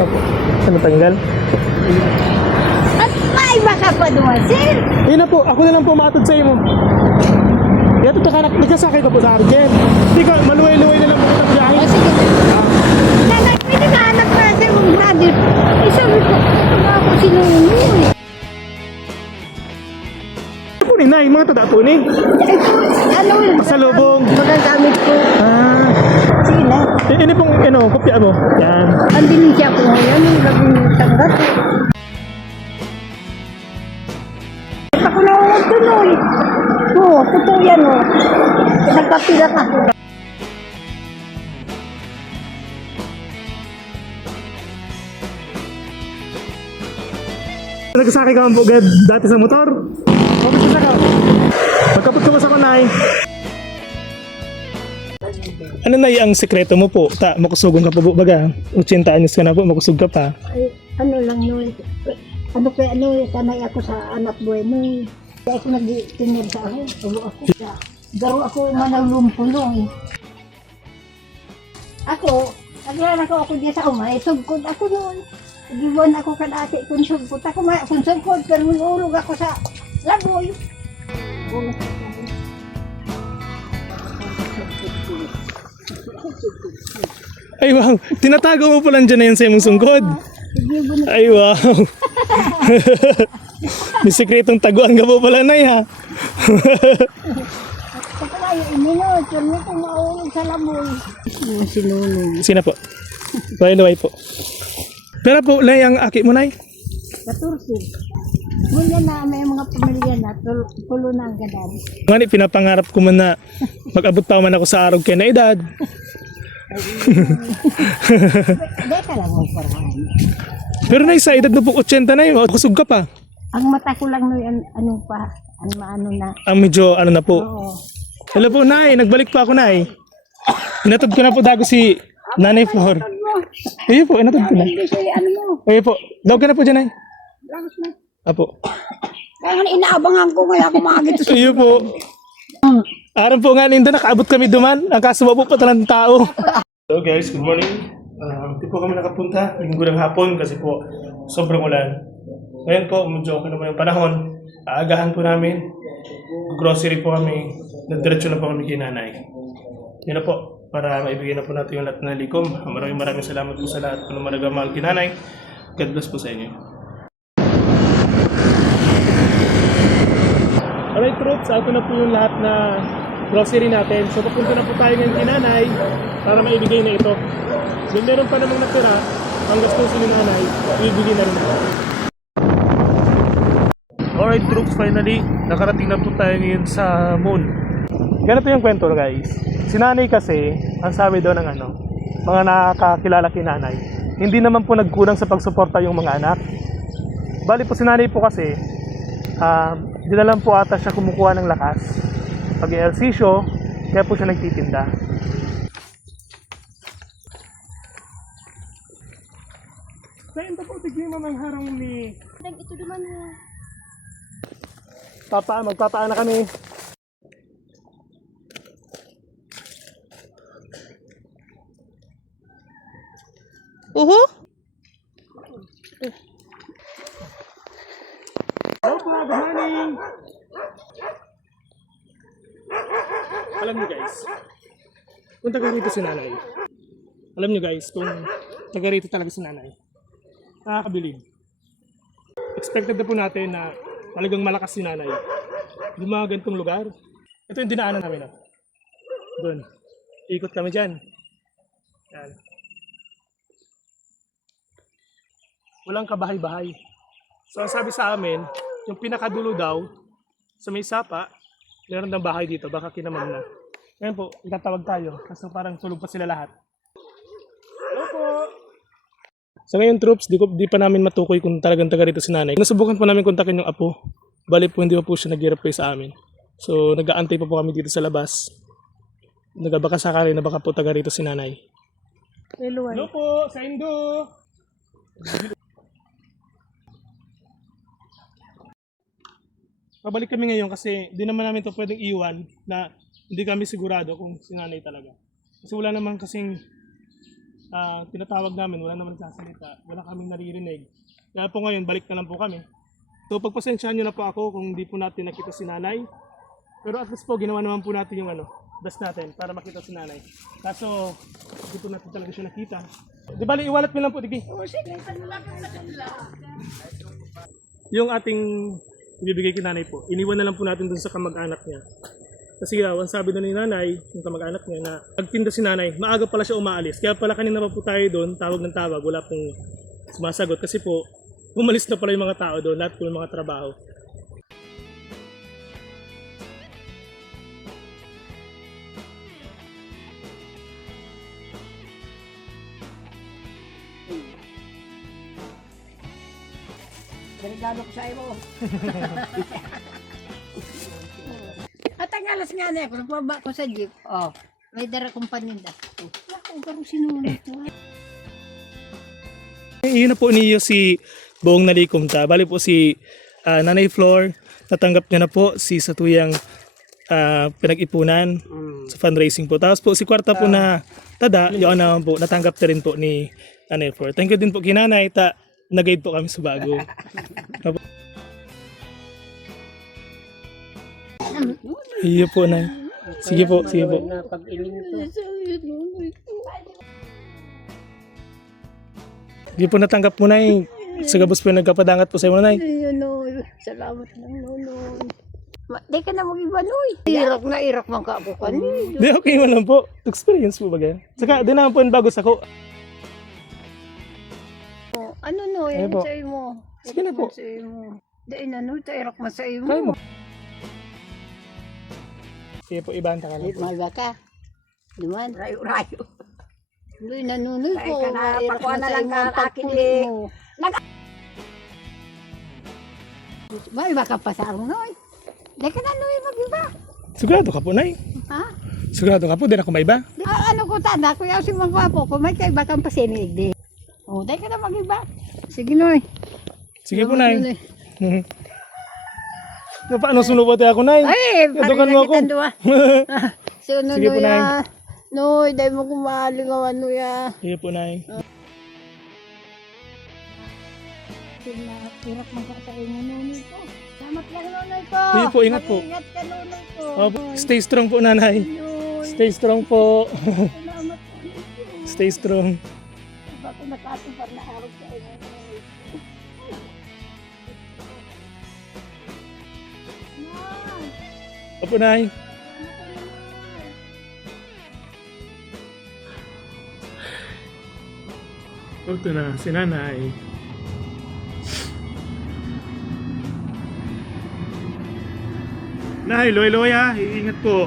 Opo. Ano tanggal? At may baka pa doon, sir. Yun na po, ako na lang po maatod sa iyo. Yato to kanak, nagkasakay ka po sa Arjen. Hindi ka, maluway-luway na lang po kitang biyahe. O sige. Nanay, pwede ka anak pa sir mong brother. Eh sabi ko, ito ba ako sinunoy? Ano po ni Nay, mga tadato ni? Ano? Pasalubong. Magagamit ko. Ah, Sige na. ini pong kopya mo. Yan. Andin siya ko ngayon, yung gagawin tanggap. Ako na ako tuloy. Oo, totoo yan o. Nagkapilat ako. Nagkasakay ka po agad dati sa motor? Bakit sa ka? Magkapot ka ba sa kunay? Ano na ang sekreto mo po? Makusugon ka po baga? 80 anyos ka na po, makusog ka pa. Ay, ano lang no. Ano kaya ano, sanay ako sa anak buhay mo. Kaya ako nag-tinir sa ako. Tulo ako. Garo ako manalumpunong. Ako, naglaan ako diyan sa umay. Sugkod ako noon. Gibuan ako kadati kung sugkod. Ako kung sugkod, pero ulog ako sa laboy. Ay wow, tinatago mo pala dyan na yan sa imong sungkod. Ay wow. May sekretong taguan ka po pala na ha. Saka na yung iminod, pero ito maulog sa laboy. Sinunod. Sina po? Luway po. Pero po, Nay, ang aki mo, Nay? 14. Muna na may mga pamilya na, tulo na ang gadan. Ngani, pinapangarap ko man na mag-abot pa man ako sa araw kaya na edad. Deka lang ang paraan. Pero Nay, sa edad mo po 80 na yun, kusog ka pa. Ang mata ko lang no, ano pa, ano na. Ang medyo ano na po. Oo. Hello po, Nay, nagbalik pa ako, Nay. Inatod ko na po dago si Nanay Flor. Ayun po, inatod ko na. Ano mo? Ayun po, daw ka na po dyan, Nay. Lagos na. Apo. Kaya nga inaabangan ko kaya kumagit. Ayun po. Araw po nga nindo, nakaabot kami duman. Ang kasuwa po pa talang tao. Hello guys, good morning. Hindi po kami nakapunta, linggo ng hapon kasi po sobrang ulan. Ngayon po, medyo okay naman yung panahon. Aagahan po namin. Grocery po kami. Nagdiretso na po kami kay Nanay. Yan na po, para maibigay na po natin yung lahat na likom. Maraming salamat po sa lahat ng managamahal kay Nanay. God bless po sa inyo. Alright troops, ito na po yung lahat na grocery natin. So papunta na po tayo ngayon kay Nanay para maibigay na ito. Kung meron pa namang natira, ang gastusin ni Nanay, ibigay na rin ito. Alright troops, finally, nakarating na po tayo ngayon sa moon. Ganito yung kwento guys. Si Nanay kasi, ang sabi daw ng mga nakakilala kay Nanay, hindi naman po nagkulang sa pagsuporta yung mga anak. Bali po si Nanay po kasi, di na lang po ata siya kumukuha ng lakas pag-ehersisyo, kaya po siya nagtitinda. Kaya ito po, tignan mo ng harang ni Ito naman Papa, magpapaan na kami. Hello po, good morning. Alam niyo guys, kung taga rito si Nanay. Alam niyo guys, kung taga rito talaga si Nanay. Nakakabilib. Expected na po natin na talagang malakas si Nanay. Yung mga ganitong lugar. Ito yung dinaanan namin. Doon. Ikot kami dyan. Yan. Walang kabahay-bahay. So ang sabi sa amin, yung pinakadulo daw, sa may sapa, meron ng bahay dito, baka kinamam na. Ngayon po, itatawag tayo, kasi parang tulog pa sila lahat. Hello po! So ngayon troops, di pa namin matukoy kung talagang taga rito si Nanay. Nasubukan pa namin kontakin yung apo. Bali po, hindi pa po siya nag-reply sa amin. So nag-aantay pa po kami dito sa labas. Baka sakali na baka po taga rito si Nanay. Hello po, sa Indo! Pabalik kami ngayon kasi di naman namin to pwedeng iwan na hindi kami sigurado kung si Nanay talaga. Kasi wala naman kasing tinatawag namin, wala naman nagsasalita, wala kaming naririnig. Kaya po ngayon, balik na lang po kami. So pagpasensyahan nyo na po ako kung hindi po natin nakita si nanay. Pero at least po, ginawa naman po natin yung best natin para makita si nanay. Kaso, hindi po natin talaga siya nakita. Di bali, iwalat mo lang po, Digi. Yung ating ibibigay kay nanay po, iniwan na lang po natin dun sa kamag-anak niya. Kasi ang sabi doon ni nanay, yung kamag-anak niya, na nagtinda si nanay, maaga pala siya umaalis. Kaya pala kanina pa po tayo doon, tawag ng tawag, wala pong sumasagot. Kasi po, umalis na pala yung mga tao doon, lahat po yung mga trabaho. Regalo ko sa iyo. At ang alas nga na ako, napaba ko sa jeep. Oh, may dara kong paninda. Ako, garo sinunod ko. Iyon na po niyo si Buong Nalikom ta. Bali po si Nanay Flor, natanggap niya na po si Satuyang pinag-ipunan sa fundraising po. Tapos po si Kwarta po na tada, yun naman po, natanggap na rin po ni Nanay Flor. Thank you din po kay Nanay, nag-guide po kami sa bago. Iyo po na. Sige po, sige po. Hindi po natanggap mo na sa gabos po yung nagkapadangat po sa iyo, Nanay. Salamat ng nonoy. Di ka na mag-iba, Noy. Irak na irak man ka ako kanina. Di, okay mo lang po. Experience po ba ganyan? Saka, di naman po yung bago sa ko. Ano, Noy? Ayun po. Ano sa'yo mo? Sige na po. Dahil na, Noy, irak man sa'yo Kaya mo. mo. Sige po, ibanta ka lang po. Malba ka. Duman. Rayo-rayo. Noy, nanunoy ko. Kaya ka na, Irak pakuha man na sa'yo lang mo ka, ang akin pagpulit eh. mo. Malba ka pa sa Noy. Di ka na, Noy, mag-iba. Sigurado ka po, Nay. Ha? Sigurado ka po, di na kumaiba. Ano ko tanda, kuya si Mangwapo, kung may kaiba kang pasinig di. O, dahil ka na mag-iba. Sige, Noy. Sige po, Nay. Paano sunubat ako, Nay? Ay, Yadukan mo ako. So, ano, Sige po, Noy, Nay. Noy, dahil mo kumalingawan, Noy, Sige po, Nay. Hirap mo sa inyo, Noy ko. Salamat lang, Noy ko. Sige po, ingat po. Mag-ingat ka, Noy ko. Opo, stay strong po, Nanay. Noy, Stay strong po. salamat po, Noy ko. Stay strong. Baka nakatupad na araw sa inyo, Noy. Opo, Nay. Ito na, si Nanay. Nay, loy-loy ha. Iingat po.